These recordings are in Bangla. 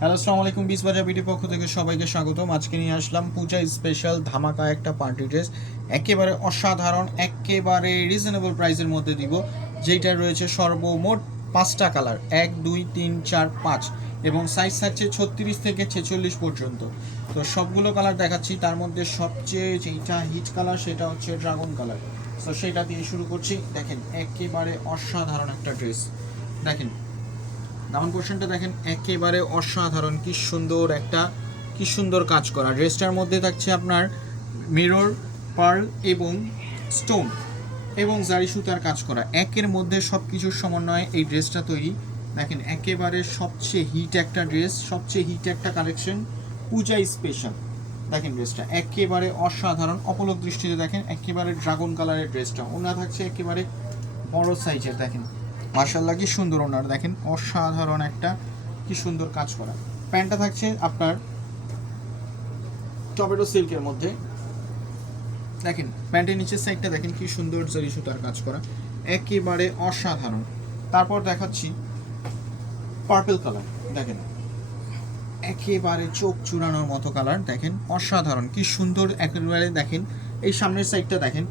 হ্যালো, আসসালামু আলাইকুম বিশ বাজার বিডি পক্ষ থেকে সবাইকে স্বাগতম। আজকে নিয়ে আসলাম পূজা স্পেশাল ধামাকা একটা পার্টি ড্রেস একেবারে অসাধারণ, একেবারে রিজনেবল প্রাইসের মধ্যে দিব যেটা রয়েছে সর্বমোট পাঁচটা কালার এক, দুই, তিন, চার, পাঁচ এবং সাইজ থাকছে ছত্রিশ থেকে ছেচল্লিশ পর্যন্ত। তো সবগুলো কালার দেখাচ্ছি, তার মধ্যে সবচেয়ে যেটা হিট কালার সেটা হচ্ছে ড্রাগন কালার তো সেটা দিয়ে শুরু করছি, দেখেন, একেবারে অসাধারণ একটা ড্রেস দেখেন দামান পোর্শনটা দেখেন, একেবারে অসাধারণ। কি সুন্দর একটা, কি সুন্দর কাজ করা। ড্রেসটার মধ্যে থাকছে আপনার মিরর পার্ল এবং স্টোন এবং জারি সুতার কাজ করা। একের মধ্যে সব কিছুর সমন্বয়ে এই ড্রেসটা তৈরি। দেখেন, একেবারে সবচেয়ে হিট একটা ড্রেস সবচেয়ে হিট একটা কালেকশন পূজা স্পেশাল দেখেন ড্রেসটা একেবারে অসাধারণ। অপলক দৃষ্টিতে দেখেন, একেবারে ড্রাগন কালারের ড্রেসটা ওনা থাকছে একেবারে বড় সাইজের দেখেন। মার্শাল্লাহ কি সুন্দর ওনার। দেখেন, অসাধারণ একটা, কি সুন্দর কাজ করা। প্যান্টটা থাকছে আপনার টমেটো সিল্কের মধ্যে। দেখেন, প্যান্টের নিচের সাইডটা দেখেন, কি সুন্দর জরি সুতার কাজ করা। একেবারে অসাধারণ। তারপর দেখাচ্ছি পার্পল কালার দেখেন। একেবারে চোখ চুরানোর মতো কালার দেখেন, অসাধারণ, কি সুন্দর একেবারে, দেখেন। এই সামনের সাইডটা দেখেন,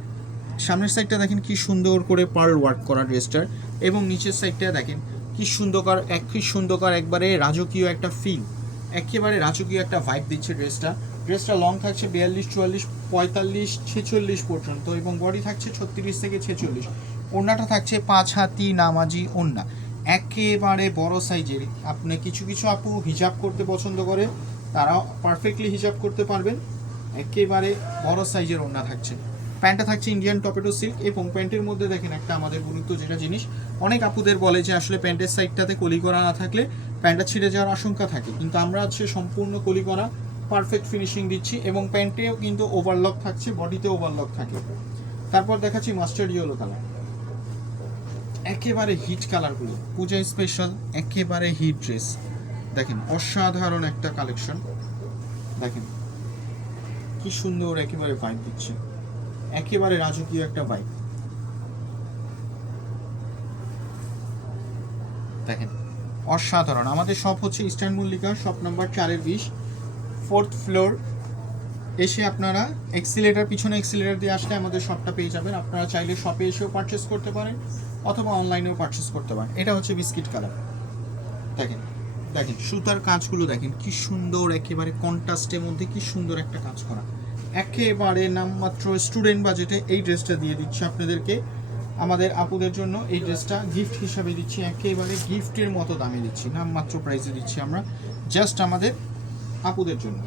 সামনের সাইডটা দেখেন, কি সুন্দর করে পার্ল ওয়ার্ক করা ড্রেসটার এবং নিচের সাইডটা দেখেন, কি সুন্দরকার এক কি সুন্দরকার একবারে রাজকীয় একটা ফিল একেবারে রাজকীয় একটা ভাইব দিচ্ছে ড্রেসটা ড্রেসটা লং থাকছে বিয়াল্লিশ, চুয়াল্লিশ, পঁয়তাল্লিশ, ছেচল্লিশ পর্যন্ত এবং বডি থাকছে ছত্রিশ থেকে ছেচল্লিশ। ওড়নাটা থাকছে পাঁচ হাতি, নামাজি, ওড়না। একেবারে বড় সাইজের আপনি কিছু কিছু আপু হিজাব করতে পছন্দ করে তারা পারফেক্টলি হিজাব করতে পারবেন। একেবারে বড় সাইজের ওড়না থাকছে। প্যান্টটা থাকছে ইন্ডিয়ান টপেটো সিল্ক এবং প্যান্টের মধ্যে দেখেন একটা আমাদের গুরুত্ব যেটা জিনিস, অনেক আপুদের বলে যে আসলে প্যান্টের সাইডটাতে কলি করা না থাকলে প্যান্টটা ছিঁড়ে যাওয়ার আশঙ্কা থাকে। কিন্তু আমরা হচ্ছে সম্পূর্ণ কলি করা পারফেক্ট ফিনিশিং দিচ্ছি এবং প্যান্টেও কিন্তু ওভারলক থাকছে বডিতে ওভারলক থাকে। তারপর দেখাচ্ছি মাস্টার ইয়েলো কালার একেবারে হিট কালারগুলো পূজা স্পেশাল একেবারে হিট ড্রেস দেখেন অসাধারণ একটা কালেকশন দেখেন, কি সুন্দর একেবারে ভাইব দিচ্ছে। একেবারে রাজকীয় একটা বাইক দেখেন, অসাধারণ। আমাদের শপ হচ্ছে ইস্টার্ন মল্লিকা শপ নাম্বার চারের বিশ ফোর্থ ফ্লোর এসে আপনারা এক্সিলেটার পিছনে এক্সিলেটার দিয়ে আসলে আমাদের শপটা পেয়ে যাবেন। আপনারা চাইলে শপে এসেও পারচেস করতে পারেন, অথবা অনলাইনেও পারচেস করতে পারেন। এটা হচ্ছে বিস্কিট কালার দেখেন দেখেন, সুতার কাজগুলো দেখেন, কি সুন্দর, একেবারে কন্ট্রাস্টের মধ্যে কি সুন্দর একটা কাজ করা। একেবারে নামমাত্র স্টুডেন্ট বাজেটে এই ড্রেসটা দিয়ে দিচ্ছি আপনাদেরকে। আমাদের আপুদের জন্য এই ড্রেসটা গিফট হিসাবে দিচ্ছি, একেবারে গিফটের মতো দামে দিচ্ছি, নামমাত্র প্রাইসে দিচ্ছি আমরা জাস্ট আমাদের আপুদের জন্য।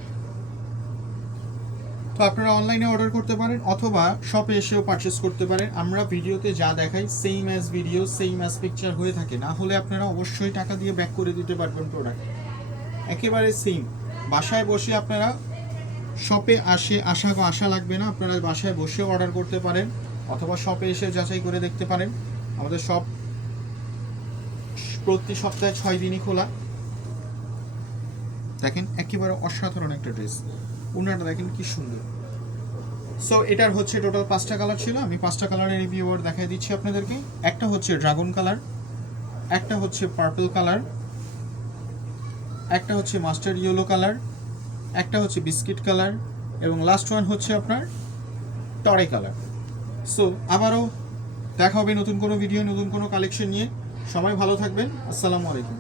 তো আপনারা অনলাইনে অর্ডার করতে পারেন অথবা শপে এসেও পারচেস করতে পারেন। আমরা ভিডিওতে যা দেখাই same as video same as picture হয়ে থাকে। না হলে আপনারা অবশ্যই টাকা দিয়ে ব্যাক করে দিতে পারবেন প্রোডাক্ট একেবারে সেম বাসায় বসে আপনারা শপে আসে আসা আসা লাগবে না। আপনারা বাসায় বসে অর্ডার করতে পারেন অথবা শপে এসে যাচাই করে দেখতে পারেন। আমাদের শপ প্রতি সপ্তাহে ছয় দিনই খোলা। দেখেন, একেবারে অসাধারণ একটা ড্রেস উনাটা দেখেন কি সুন্দর। সো এটার হচ্ছে টোটাল পাঁচটা কালার ছিল। আমি পাঁচটা কালারের রিভিউ আর দেখাই দিচ্ছি আপনাদেরকে। একটা হচ্ছে ড্রাগন কালার একটা হচ্ছে পার্পল কালার একটা হচ্ছে মাস্টার ইয়েলো কালার একটা হচ্ছে বিস্কিট কালার এবং লাস্ট ওয়ান হচ্ছে আপনার টরে কালার সো আবারও দেখা হবে নতুন কোনো ভিডিও নতুন কোনো কালেকশন নিয়ে। সবাই ভালো থাকবেন। আসসালামু আলাইকুম।